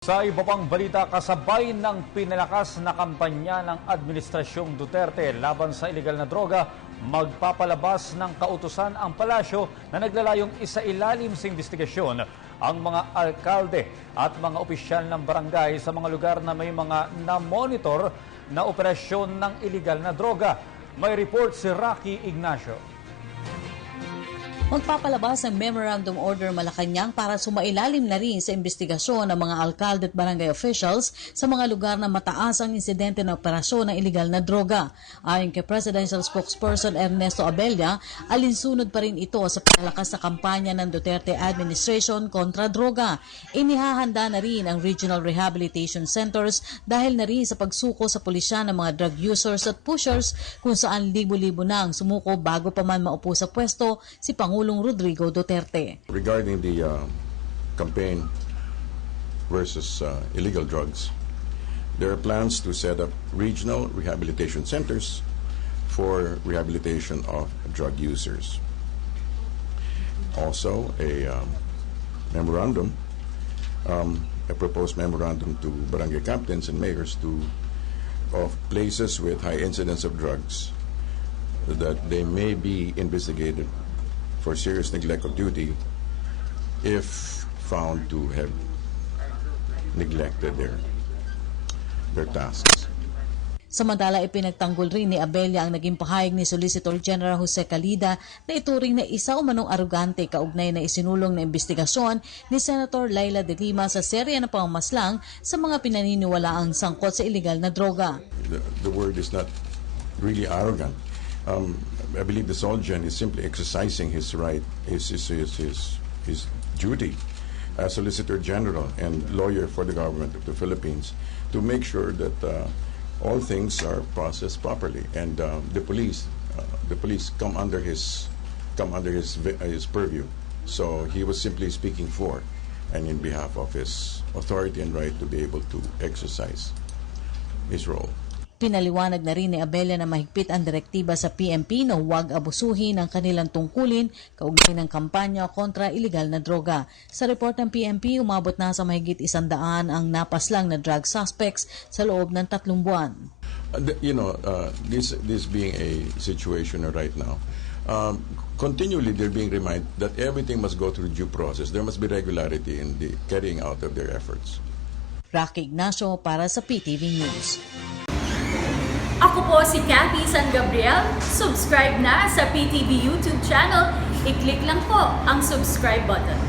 Sa iba pang balita, kasabay ng pinalakas na kampanya ng Administrasyong Duterte laban sa ilegal na droga, magpapalabas ng kautusan ang palasyo na naglalayong isailalim sa investigasyon ang mga alkalde at mga opisyal ng barangay sa mga lugar na may mga na-monitor na operasyon ng ilegal na droga. May report si Rocky Ignacio. Magpapalabas ng Memorandum Order Malacanang para sumailalim na rin sa investigasyon ng mga alkalde at barangay officials sa mga lugar na mataas ang insidente ng operasyon ng ilegal na droga. Ayon kay Presidential Spokesperson Ernesto Abella, alinsunod pa rin ito sa pinalakas na kampanya ng Duterte Administration kontra droga. Inihahanda na rin ang Regional Rehabilitation Centers dahil na rin sa pagsuko sa pulisya ng mga drug users at pushers kung saan libo-libo na ang sumuko bago pa man maupo sa pwesto si Pangulong Rodrigo Duterte. Regarding the campaign versus illegal drugs, there are plans to set up regional rehabilitation centers for rehabilitation of drug users. Also, a memorandum, a proposed memorandum to barangay captains and mayors of places with high incidence of drugs that they may be investigated for serious neglect of duty if found to have neglected their tasks. Samantala, ipinagtanggol rin ni Abella ang naging pahayag ni Solicitor General Jose Calida na ituring na isa o manong arugante kaugnay na isinulong na investigasyon ni Senator Laila de Lima sa serya ng pamamaslang sa mga pinaniniwalaang sangkot sa ilegal na droga. The word is not really arrogant. I believe the Solgen is simply exercising his right, his duty as Solicitor General and lawyer for the government of the Philippines to make sure that all things are processed properly and the police come under his purview. So he was simply speaking for and in behalf of his authority and right to be able to exercise his role. Pinaliwanag na rin ni Abella na mahigpit ang direktiba sa PNP na huwag abusuhin ang kanilang tungkulin kaugnay ng kampanya kontra ilegal na droga. Sa report ng PNP, umabot na sa mahigit 100 ang napaslang na drug suspects sa loob ng 3 buwan. This being a situation right now, continually they're being reminded that everything must go through due process. There must be regularity in the carrying out of their efforts. Rocky Ignacio para sa PTV News. Ako po si Cathy San Gabriel. Subscribe na sa PTV YouTube channel. I-click lang po ang subscribe button.